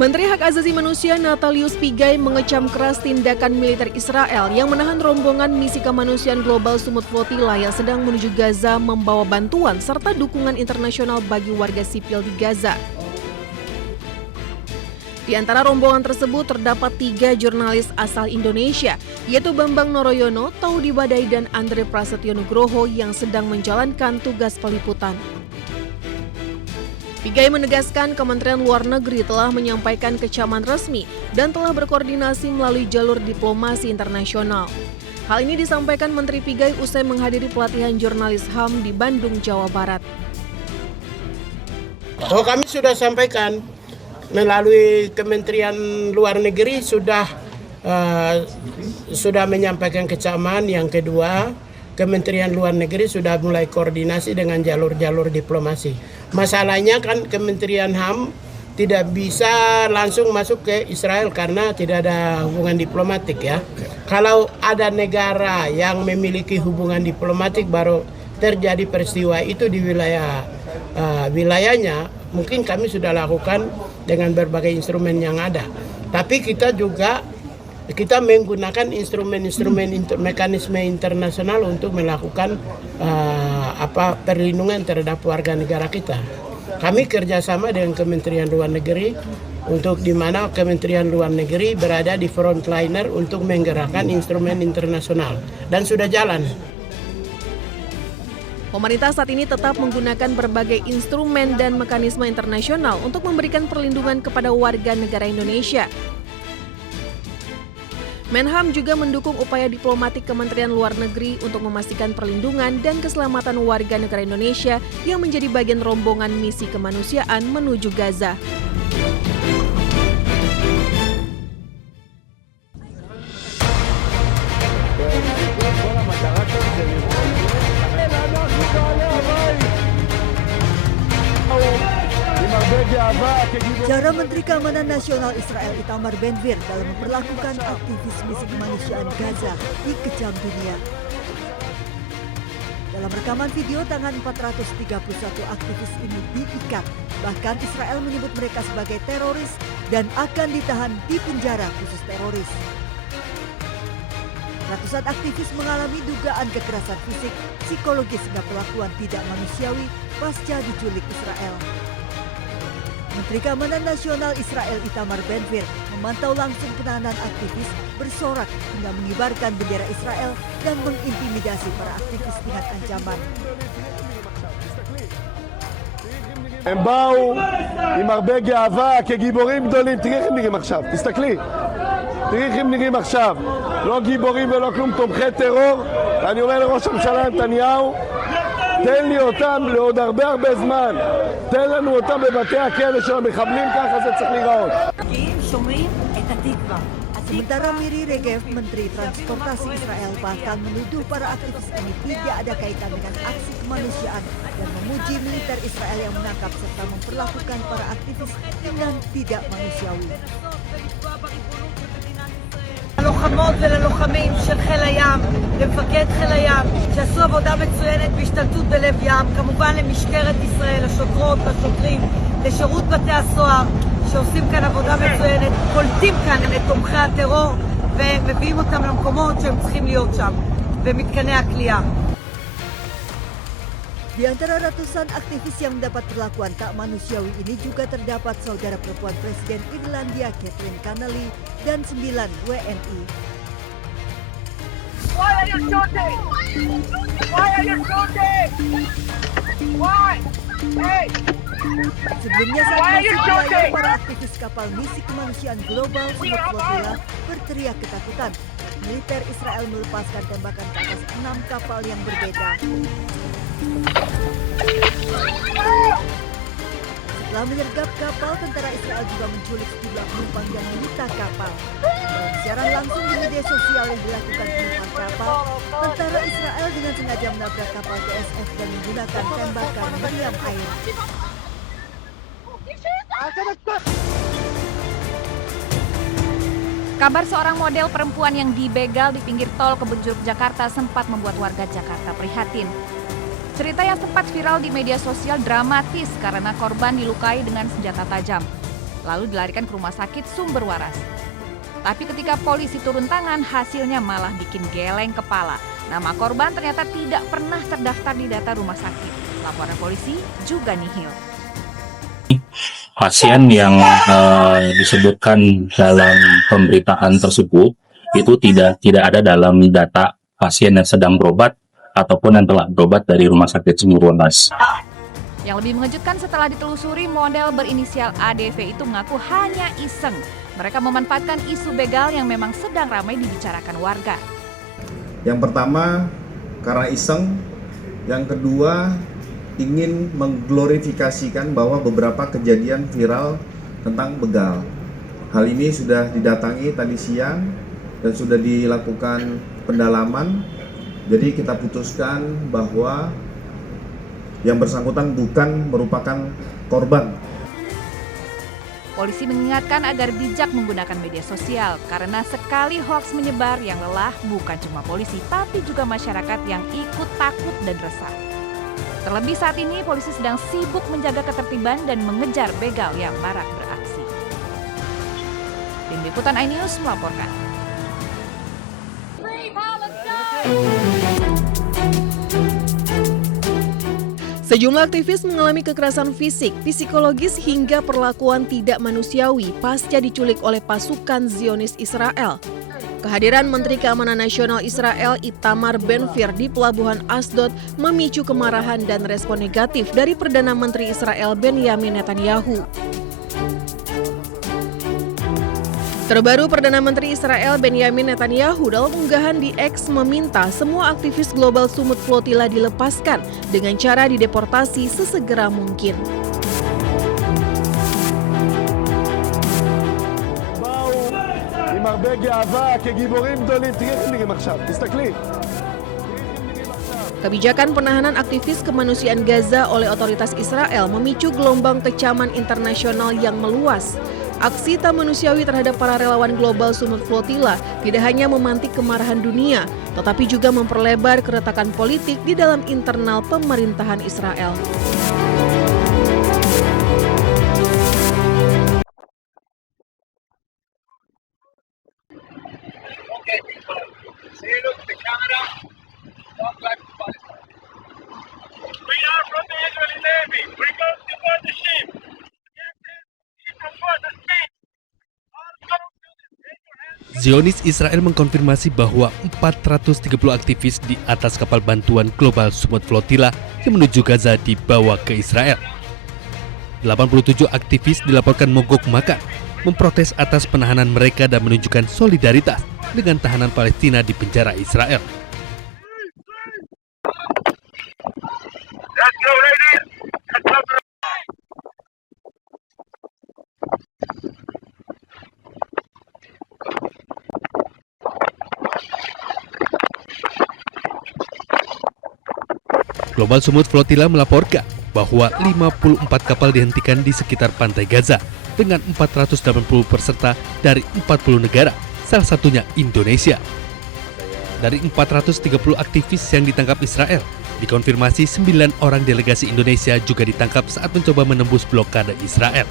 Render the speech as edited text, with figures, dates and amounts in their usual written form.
Menteri Hak Asasi Manusia Natalius Pigai mengecam keras tindakan militer Israel yang menahan rombongan misi kemanusiaan global Sumut Flotilla yang sedang menuju Gaza membawa bantuan serta dukungan internasional bagi warga sipil di Gaza. Di antara rombongan tersebut terdapat 3 jurnalis asal Indonesia, yaitu Bambang Noroyono, Taudi Badai, dan Andre Prasetyo Nugroho yang sedang menjalankan tugas peliputan. Pigai menegaskan Kementerian Luar Negeri telah menyampaikan kecaman resmi dan telah berkoordinasi melalui jalur diplomasi internasional. Hal ini disampaikan Menteri Pigai usai menghadiri pelatihan jurnalis HAM di Bandung, Jawa Barat. Kami sudah sampaikan melalui Kementerian Luar Negeri sudah menyampaikan kecaman. Yang kedua, Kementerian Luar Negeri sudah mulai koordinasi dengan jalur-jalur diplomasi. Masalahnya kan Kementerian HAM tidak bisa langsung masuk ke Israel karena tidak ada hubungan diplomatik ya. Kalau ada negara yang memiliki hubungan diplomatik baru terjadi peristiwa itu di wilayahnya, mungkin kami sudah lakukan dengan berbagai instrumen yang ada. Tapi kita menggunakan mekanisme internasional untuk melakukan perlindungan terhadap warga negara kita. Kami kerjasama dengan Kementerian Luar Negeri untuk di mana Kementerian Luar Negeri berada di frontliner untuk menggerakkan instrumen internasional dan sudah jalan. Pemerintah saat ini tetap menggunakan berbagai instrumen dan mekanisme internasional untuk memberikan perlindungan kepada warga negara Indonesia. Menham juga mendukung upaya diplomatik Kementerian Luar Negeri untuk memastikan perlindungan dan keselamatan warga negara Indonesia yang menjadi bagian rombongan misi kemanusiaan menuju Gaza. Cara Menteri Keamanan Nasional Israel Itamar Ben-Gvir dalam memperlakukan aktivis misi kemanusiaan Gaza dikecam dunia. Dalam rekaman video, tangan 431 aktivis ini diikat. Bahkan Israel menyebut mereka sebagai teroris dan akan ditahan di penjara khusus teroris. Ratusan aktivis mengalami dugaan kekerasan fisik, psikologis hingga perlakuan tidak manusiawi pasca diculik Israel. Menteri Keamanan Nasional Israel Itamar Ben-Gvir memantau langsung penahanan aktivis bersorak hingga mengibarkan bendera Israel dan mengintimidasi para aktivis dengan ancaman. הם באו עם הרבה גאווה כגיבורים גדולים. תראי איך הם נראים עכשיו, תסתכלי. תראי איך הם נראים עכשיו. לא גיבורים ולא כלום, תומכי טרור. ואני אומר לראש הממשלה נתניהו, תן לי אותם לעוד הרבה זמן. תן לנו אותם בבתי הכלא של המחבלים, ככה זה צריך להיראות. שומעים את התקווה. Sementara Miri Regev, Menteri Transportasi Israel, bahkan menuduh para aktivis ini tidak ada kaitan dengan aksi kemanusiaan dan memuji militer Israel yang menangkap serta memperlakukan para aktivis dengan tidak manusiawi. ללוחמות וללוחמים של חיל הים, למפקד חיל הים, שעשו עבודה מצוינת בהשתלטות בלב ים, כמובן למשטרת ישראל, לשוטרות, לשוטרים, לשירות בתי הסוהר, שעושים כאן עבודה מצוינת, קולטים כאן את תומכי הטרור ומביאים אותם למקומות שהם צריכים להיות שם, במתקני הכליאה. Di antara ratusan aktivis yang mendapat perlakuan tak manusiawi ini juga terdapat saudara perempuan Presiden Irlandia Catherine Connolly dan 9 WNI. Why are you shooting? Why are you shooting? Why? Hey! Sebelumnya saat masuk wilayah, para aktivis kapal misi kemanusiaan global Sumut Flotilla berteriak ketakutan. Militer Israel melepaskan tembakan ke atas 6 kapal yang berbeda. Setelah menyergap kapal, tentara Israel juga menculik sejumlah penumpang yang menyita kapal. Dalam siaran langsung di media sosial yang dilakukan penumpang kapal, tentara Israel dengan sengaja menabrak kapal TSF dan menggunakan tembakan meriam air. Kabar seorang model perempuan yang dibegal di pinggir tol Kebun Jeruk, Jakarta sempat membuat warga Jakarta prihatin. Cerita yang sempat viral di media sosial dramatis karena korban dilukai dengan senjata tajam. lalu dilarikan ke rumah sakit Sumber Waras. Tapi ketika polisi turun tangan, hasilnya malah bikin geleng kepala. Nama korban ternyata tidak pernah terdaftar di data rumah sakit. Laporan polisi juga nihil. Pasien yang disebutkan dalam pemberitaan tersebut itu tidak ada dalam data pasien yang sedang berobat ataupun yang telah berobat dari Rumah Sakit Sumber Waras. Yang lebih mengejutkan setelah ditelusuri, model berinisial ADV itu mengaku hanya iseng. Mereka memanfaatkan isu begal yang memang sedang ramai dibicarakan warga. Yang pertama, karena iseng. Yang kedua, ingin mengglorifikasikan bahwa beberapa kejadian viral tentang begal. Hal ini sudah didatangi tadi siang dan sudah dilakukan pendalaman. Jadi kita putuskan bahwa yang bersangkutan bukan merupakan korban. Polisi mengingatkan agar bijak menggunakan media sosial karena sekali hoaks menyebar, yang lelah bukan cuma polisi tapi juga masyarakat yang ikut takut dan resah. Terlebih saat ini polisi sedang sibuk menjaga ketertiban dan mengejar begal yang marak beraksi. Tim Liputan iNews melaporkan. Sejumlah aktivis mengalami kekerasan fisik, psikologis hingga perlakuan tidak manusiawi pasca diculik oleh pasukan Zionis Israel. Kehadiran Menteri Keamanan Nasional Israel Itamar Ben-Gvir di Pelabuhan Asdod memicu kemarahan dan respon negatif dari Perdana Menteri Israel Benyamin Netanyahu. Terbaru, Perdana Menteri Israel Benyamin Netanyahu dalam unggahan di X meminta semua aktivis Global Summit Flotilla dilepaskan dengan cara dideportasi sesegera mungkin. עם הרבה גאווה, כגיבורים גדולים. תראי איך הם נראים עכשיו, תסתכלי. Kebijakan penahanan aktivis kemanusiaan Gaza oleh otoritas Israel memicu gelombang kecaman internasional yang meluas. Aksi tak manusiawi terhadap para relawan Global Summit Flotilla tidak hanya memantik kemarahan dunia, tetapi juga memperlebar keretakan politik di dalam internal pemerintahan Israel. Zionis Israel mengkonfirmasi bahwa 430 aktivis di atas kapal bantuan Global Summit Flotilla yang menuju Gaza dibawa ke Israel. 87 aktivis dilaporkan mogok makan, memprotes atas penahanan mereka dan menunjukkan solidaritas dengan tahanan Palestina di penjara Israel. Global Summit Flotilla melaporkan bahwa 54 kapal dihentikan di sekitar pantai Gaza dengan 480 peserta dari 40 negara, salah satunya Indonesia. Dari 430 aktivis yang ditangkap Israel, dikonfirmasi 9 orang delegasi Indonesia juga ditangkap saat mencoba menembus blokade Israel.